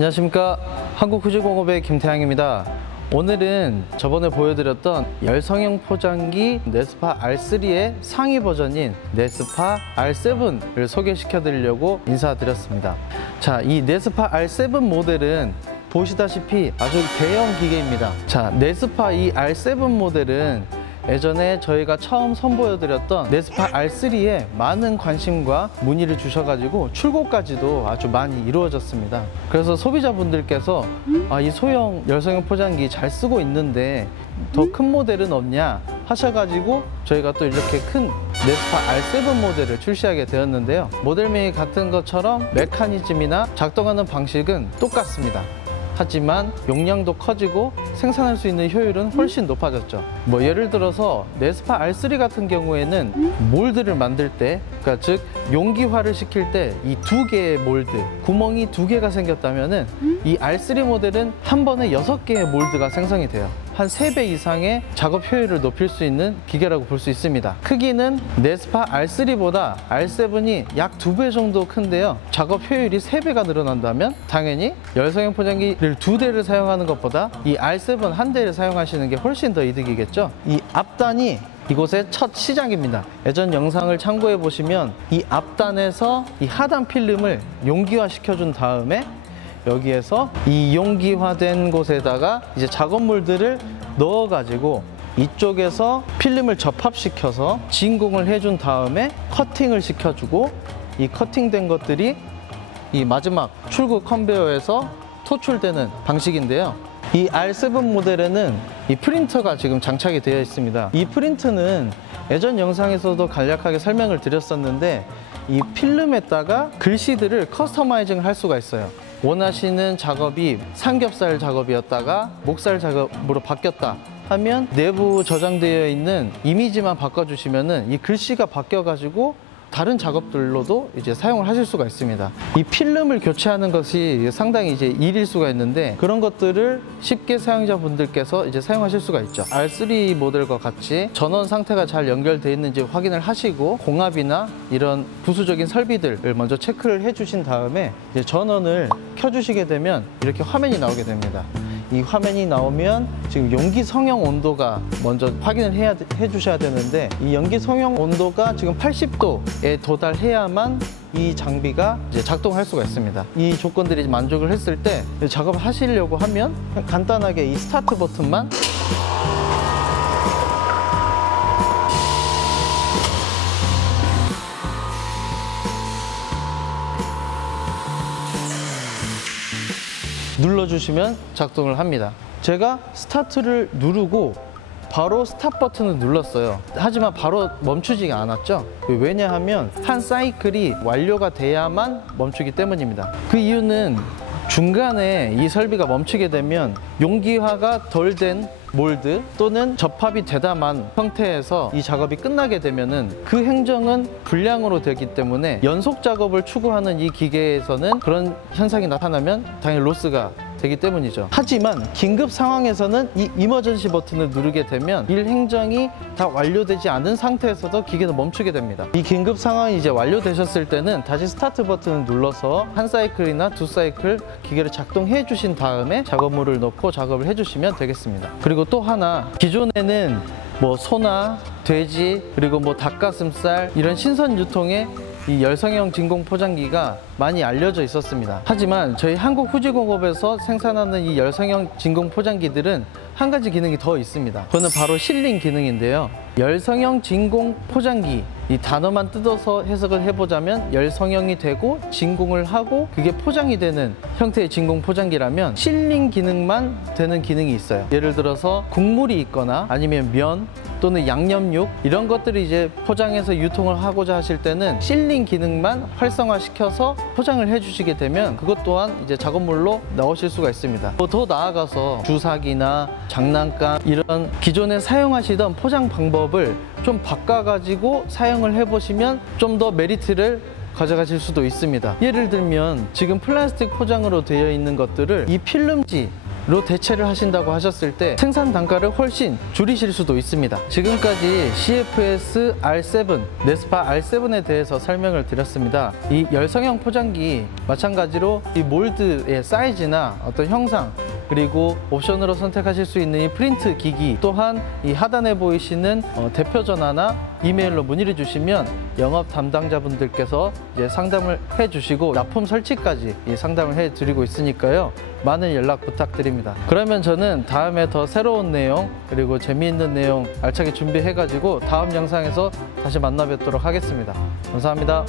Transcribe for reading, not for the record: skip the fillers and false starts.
안녕하십니까, 한국후지공업의 김태양입니다. 오늘은 저번에 보여드렸던 열성형 포장기 네스파 R3의 상위 버전인 네스파 R7을 소개시켜 드리려고 인사드렸습니다. 자, 이 네스파 R7 모델은 보시다시피 아주 대형 기계입니다. 자, 네스파 이 R7 모델은 예전에 저희가 처음 선보여드렸던 네스파 R3에 많은 관심과 문의를 주셔가지고 출고까지도 아주 많이 이루어졌습니다. 그래서 소비자분들께서 이 소형 열성형 포장기 잘 쓰고 있는데 더 큰 모델은 없냐 하셔가지고 저희가 또 이렇게 큰 네스파 R7 모델을 출시하게 되었는데요. 모델명이 같은 것처럼 메커니즘이나 작동하는 방식은 똑같습니다. 하지만 용량도 커지고 생산할 수 있는 효율은 훨씬 높아졌죠. 뭐 예를 들어서 네스파 R3 같은 경우에는 몰드를 만들 때, 그러니까 즉 용기화를 시킬 때 이 두 개의 몰드, 구멍이 두 개가 생겼다면은 이 R3 모델은 한 번에 6개의 몰드가 생성이 돼요. 한 3배 이상의 작업 효율을 높일 수 있는 기계라고 볼 수 있습니다. 크기는 네스파 R3보다 R7이 약 2배 정도 큰데요. 작업 효율이 3배가 늘어난다면 당연히 열성형 포장기를 2대를 사용하는 것보다 이 R7 1대를 사용하시는 게 훨씬 더 이득이겠죠. 이 앞단이 이곳의 첫 시작입니다. 예전 영상을 참고해 보시면 이 앞단에서 이 하단 필름을 용기화 시켜준 다음에 여기에서 이 용기화된 곳에다가 이제 작업물들을 넣어가지고 이쪽에서 필름을 접합시켜서 진공을 해준 다음에 커팅을 시켜주고 이 커팅된 것들이 이 마지막 출구 컨베어에서 토출되는 방식인데요. 이 R7 모델에는 이 프린터가 지금 장착이 되어 있습니다. 이 프린터는 예전 영상에서도 간략하게 설명을 드렸었는데 이 필름에다가 글씨들을 커스터마이징을 할 수가 있어요. 원하시는 작업이 삼겹살 작업이었다가 목살 작업으로 바뀌었다 하면 내부 저장되어 있는 이미지만 바꿔주시면은 이 글씨가 바뀌어가지고 다른 작업들로도 이제 사용을 하실 수가 있습니다. 이 필름을 교체하는 것이 상당히 이제 일일 수가 있는데 그런 것들을 쉽게 사용자분들께서 이제 사용하실 수가 있죠. R3 모델과 같이 전원 상태가 잘 연결되어 있는지 확인을 하시고 공압이나 이런 부수적인 설비들을 먼저 체크를 해주신 다음에 이제 전원을 켜주시게 되면 이렇게 화면이 나오게 됩니다. 이 화면이 나오면 지금 용기 성형 온도가 먼저 확인을 해주셔야 되는데 이 용기 성형 온도가 지금 80도에 도달해야만 이 장비가 이제 작동할 수가 있습니다. 이 조건들이 만족을 했을 때 작업을 하시려고 하면 간단하게 이 스타트 버튼만 눌러주시면 작동을 합니다. 제가 스타트를 누르고 바로 스탑 버튼을 눌렀어요. 하지만 바로 멈추지가 않았죠. 왜냐하면 한 사이클이 완료가 돼야만 멈추기 때문입니다. 그 이유는 중간에 이 설비가 멈추게 되면 용기화가 덜 된 몰드 또는 접합이 되다만 형태에서 이 작업이 끝나게 되면은 그 행정은 불량으로 되기 때문에 연속 작업을 추구하는 이 기계에서는 그런 현상이 나타나면 당연히 로스가 되기 때문이죠. 하지만 긴급 상황에서는 이 이머전시 버튼을 누르게 되면 일 행정이 다 완료되지 않은 상태에서도 기계는 멈추게 됩니다. 이 긴급 상황이 이제 완료되셨을 때는 다시 스타트 버튼을 눌러서 한 사이클이나 두 사이클 기계를 작동해 주신 다음에 작업물을 넣고 작업을 해주시면 되겠습니다. 그리고 또 하나, 기존에는 뭐 소나 돼지 그리고 뭐 닭가슴살 이런 신선 유통에 이 열성형 진공 포장기가 많이 알려져 있었습니다. 하지만 저희 한국후지공업에서 생산하는 이 열성형 진공 포장기들은 한 가지 기능이 더 있습니다. 그거는 바로 실링 기능인데요. 열성형 진공 포장기, 이 단어만 뜯어서 해석을 해보자면 열성형이 되고 진공을 하고 그게 포장이 되는 형태의 진공 포장기라면 실링 기능만 되는 기능이 있어요. 예를 들어서 국물이 있거나 아니면 면 또는 양념육 이런 것들을 이제 포장해서 유통을 하고자 하실 때는 실링 기능만 활성화시켜서 포장을 해주시게 되면 그것 또한 이제 작업물로 넣으실 수가 있습니다. 더 나아가서 주사기나 장난감 이런 기존에 사용하시던 포장 방법을 좀 바꿔가지고 사용을 해보시면 좀 더 메리트를 가져가실 수도 있습니다. 예를 들면 지금 플라스틱 포장으로 되어 있는 것들을 이 필름지 기기로 대체를 하신다고 하셨을 때 생산 단가를 훨씬 줄이실 수도 있습니다. 지금까지 CFS R7, 네스파 R7에 대해서 설명을 드렸습니다. 이 열성형 포장기 마찬가지로 이 몰드의 사이즈나 어떤 형상, 그리고 옵션으로 선택하실 수 있는 이 프린트 기기, 또한 이 하단에 보이시는 대표 전화나 이메일로 문의를 주시면 영업 담당자분들께서 이제 상담을 해주시고 납품 설치까지 상담을 해드리고 있으니까요. 많은 연락 부탁드립니다. 그러면 저는 다음에 더 새로운 내용 그리고 재미있는 내용 알차게 준비해가지고 다음 영상에서 다시 만나 뵙도록 하겠습니다. 감사합니다.